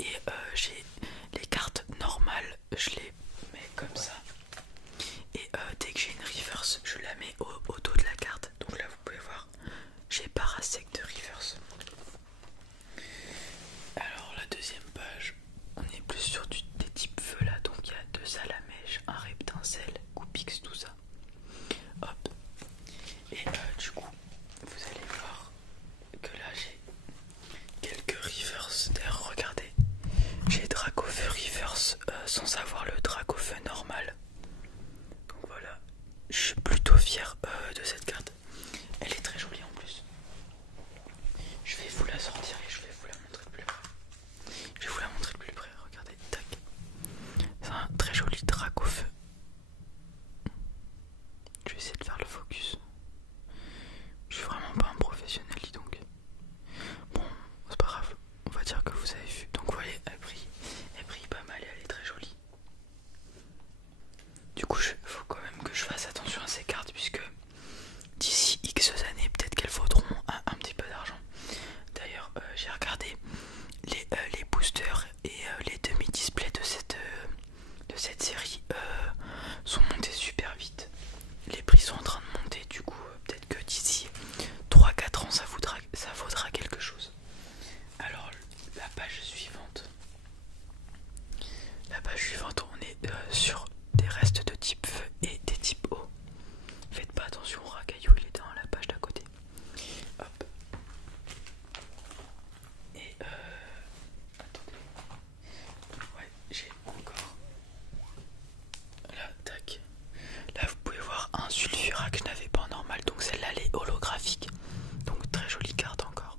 Et j'ai les cartes normales, je les mets comme ça. Et dès que j'ai une reverse, je la mets au dos de la carte. Donc là vous pouvez voir, j'ai Parasect de reverse. Alors la deuxième page, on est plus sur des types feu là. Donc il y a deux salamèches, un reptincelle, Coupix, tout ça. Hop. Et du coup, vous allez voir que là j'ai quelques reverse. D'ailleurs regardez, j'ai Dracofeu reverse sans avoir le Dracofeu normal. Donc voilà, je suis plutôt fier de cette carte. Elle est très jolie en plus. Je vais vous la sortir et je vais vous la montrer de plus près. Je vais vous la montrer de plus près, regardez, tac. C'est un très joli Dracofeu. Je vais essayer de faire le focus. Je suis vraiment pas un professionnel, dis donc. Bon, c'est pas grave, on va dire que vous avez vu. Donc vous voyez, elle brille pas mal et elle est très jolie. Du coup, il faut quand même que je fasse attention à ces cartes, puisque d'ici X années, peut-être qu'elles vaudront un petit peu d'argent. D'ailleurs, j'ai regardé les boosters et les demi-displays de cette série sont montés super vite. Les prix sont en train de monter, du coup, peut-être que d'ici 3-4 ans, ça vaudra quelque chose. Alors, la page suivante. La page suivante, on est sur des restes de type feu et des types eau. Faites pas attention au racaillou, il est dans la page d'à côté. Hop. Et attendez. Ouais, j'ai encore. Là, tac. Là, vous pouvez voir un sulfura que je n'avais pas en normal. Donc celle-là, elle est holographique. Donc très jolie carte encore.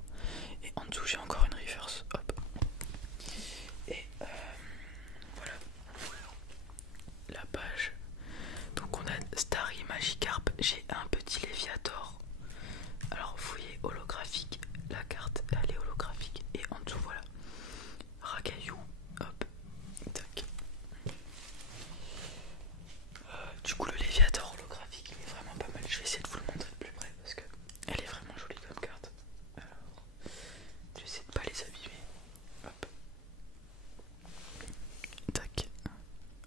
Et en dessous, j'ai encore une reverse. Hop. Et voilà. La page. Donc on a Starry Magikarp. J'ai un petit Léviator. Alors vous voyez, holographique. La carte, elle est holographique. Et en dessous, voilà. Racaillou. Hop. Tac. Du coup, le Léviator holographique, il est vraiment pas mal. Je vais essayer de vous le montrer de plus près parce que elle est vraiment jolie comme carte. Alors, je vais essayer de pas les abîmer. Hop. Tac.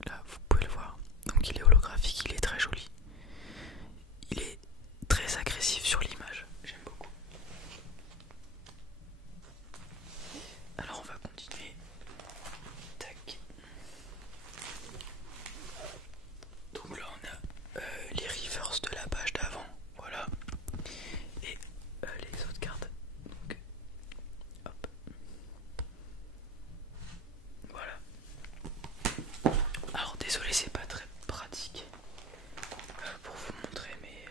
Là, vous pouvez le voir. Donc, il est holographique, il est très joli. Il est très agressif sur l'image. J'aime beaucoup. Alors, on va continuer. Tac. Donc là on a les reverse de la page d'avant, voilà, et les autres cartes. Donc, hop, voilà. Alors désolé, c'est pas très pratique pour vous montrer, mais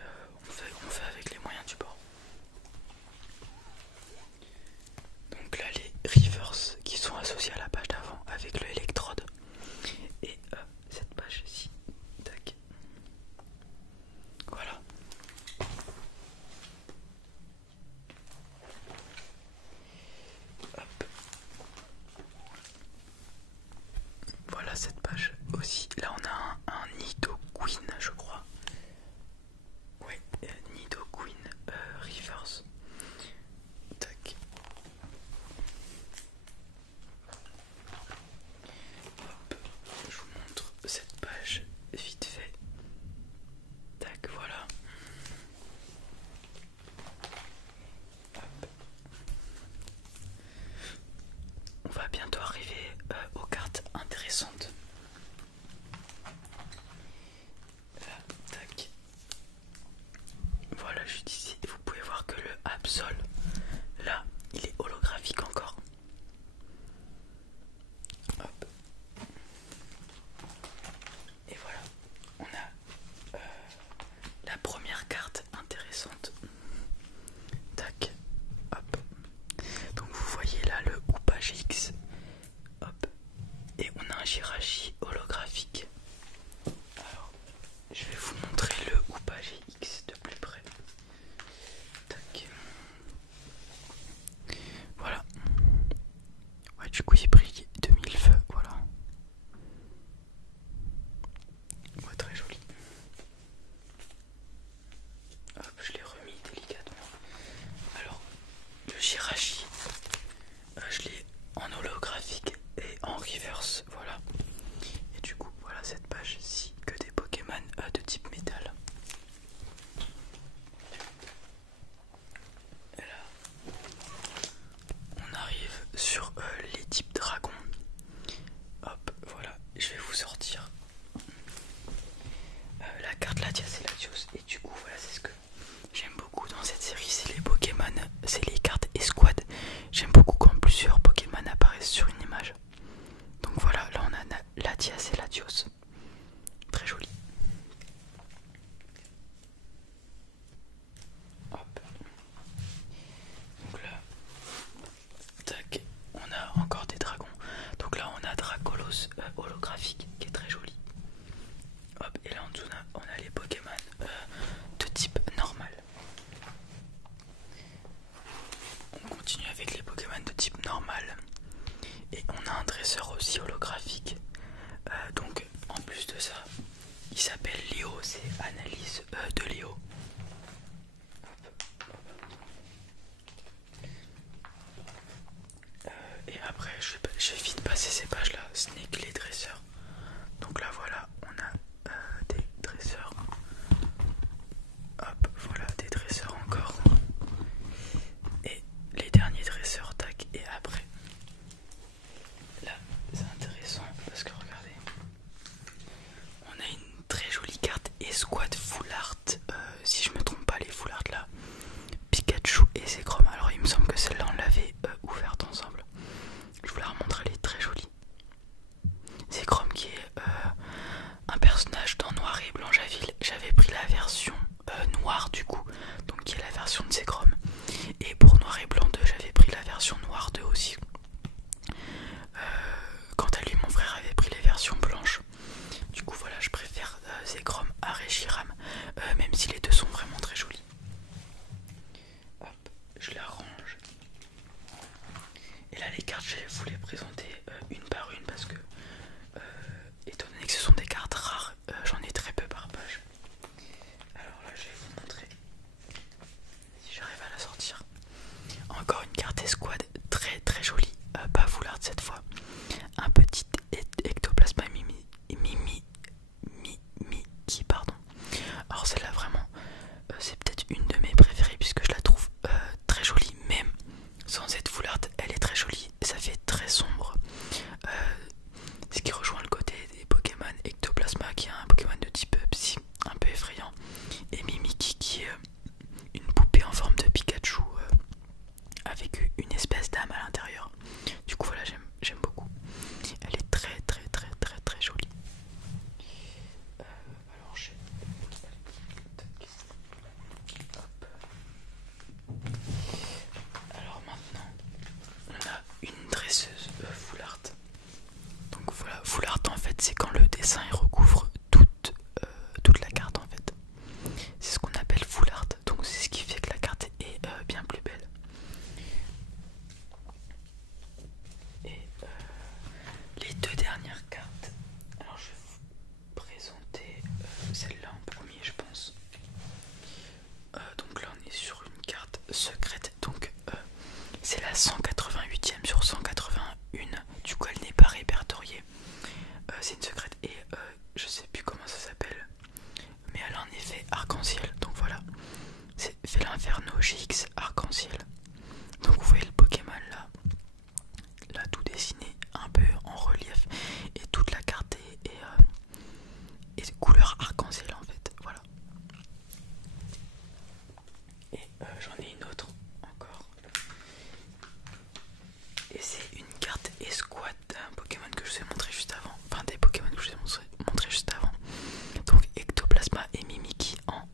on fait avec les moyens du bord. Donc là les reverse qui sont associés à la page d'avant avec le électrode et cette page-ci. Tac. Voilà. Hop. Voilà cette page aussi. Là on a un Nidoqueen, je crois. Ouais, Nidoqueen reverse. Tac. Hop, je vous montre cette page vite fait. Tac, voilà. Hop. On va bientôt arriver aux cartes intéressantes. Là, tac. Voilà, je disais, vous pouvez voir que le Absol, là, il est holographique encore. Hop. Et voilà, on a la première carte intéressante. Tac. Hop. Donc vous voyez là le Hoopa GX. Hop. Et on a un Jirachi holographique. Alors, je vais vous montrer le Hoopa GX de plus près. Tac. holographique. Donc en plus de ça, il s'appelle Léo, c'est analyse de Léo. Et après je vais vite passer ces pages là, ce n'est que les dresseurs. Donc là voilà, on a des dresseurs. Hop, voilà des dresseurs encore. Et les derniers dresseurs, tac, et après. Là, c'est intéressant parce que regardez, on a une très jolie carte Escouade Full Art. Si je me trompe pas, les Full Art là, Pikachu et Zekrom. Alors il me semble que celle-là on l'avait ouverte ensemble. Je vous la remontre, elle est très jolie. Zekrom qui est un personnage dans noir et blanc. J'avais pris la version noire du coup, donc qui est la version de Zekrom. Et pour noir et blanc 2, j'avais pris la version noire 2 aussi. Quant à lui, mon frère avait pris les versions blanches. Du coup voilà, je préfère Zekrom à Reshiram, même si les deux sont vraiment très jolis. Hop, je la range. Et là les cartes, je vais vous les présenter une par une parce que étant donné que ce sont des cartes rares, j'en ai très peu par page. Alors là je vais vous montrer si j'arrive à la sortir. Encore une carte escouade très très jolie, pas Full Art cette fois. Un petit ectoplasma Mimiki, pardon. Alors celle-là vraiment, c'est peut-être une de mes préférées puisque je la trouve très jolie, même sans être Full Art, elle est très jolie. Ça fait très sombre, ce qui rejoint le côté des Pokémon Ectoplasma qui est un Pokémon de type psy, un peu effrayant, et Mimiki qui est une poupée en forme de Pikachu avec une espèce d'âme à l'intérieur. Du coup voilà, j'aime beaucoup. Elle est très très très très très jolie. Alors j'ai... Hop. Alors maintenant on a une dresseuse Full Art. Donc voilà, Full Art en fait c'est quand le dessin il recouvre toute la carte en fait. C'est ce qu'on appelle Full Art, donc c'est ce qui fait que la carte est bien plus belle. Et les deux dernières cartes, alors je vais vous présenter celle-là en premier je pense. Donc là on est sur une carte secrète, donc c'est la 188e sur 181, du coup elle n'est pas répertoriée. C'est une secrète et je sais plus comment ça s'appelle, mais elle a un effet arc-en-ciel, donc voilà. C'est Felinferno GX arc-en-ciel. Donc vous voyez le Pokémon là tout dessiné un peu en relief, et toute la carte est couleur arc-en-ciel en fait, voilà. Et j'en ai une autre encore, et c'est une carte escouade d'un Pokémon que je vous ai montré juste avant, enfin des Pokémon que je vous ai montré juste avant. Donc Ectoplasma et Mimiki en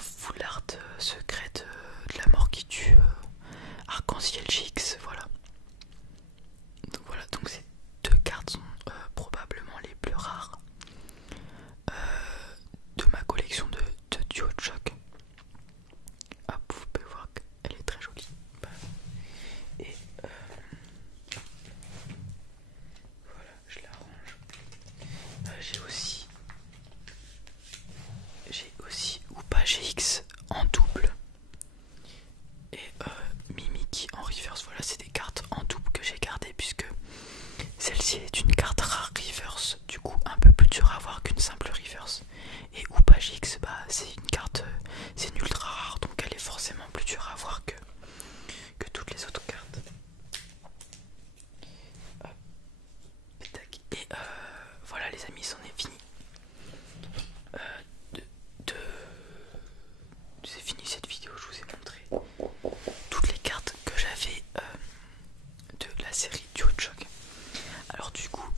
Full Art secrète de la mort qui tue arc-en-ciel GX, voilà. Donc voilà, donc ces deux cartes sont probablement les plus rares de ma collection de Duo Shock. Hop, vous pouvez voir qu'elle est très jolie. Et voilà, je la range. J'ai aussi Hoopa GX en double et Mimiki en reverse. Voilà, c'est des cartes en double que j'ai gardées puisque celle-ci est une carte rare reverse, du coup un peu plus dur à avoir qu'une simple reverse. Et Hoopa GX, bah c'est une carte, c'est une ultra rare, donc elle est forcément plus dure à avoir que toutes les autres cartes. Et voilà les amis, c'en est fini. C'est fini cette vidéo, je vous ai montré toutes les cartes que j'avais de la série Duo Shock. Alors du coup,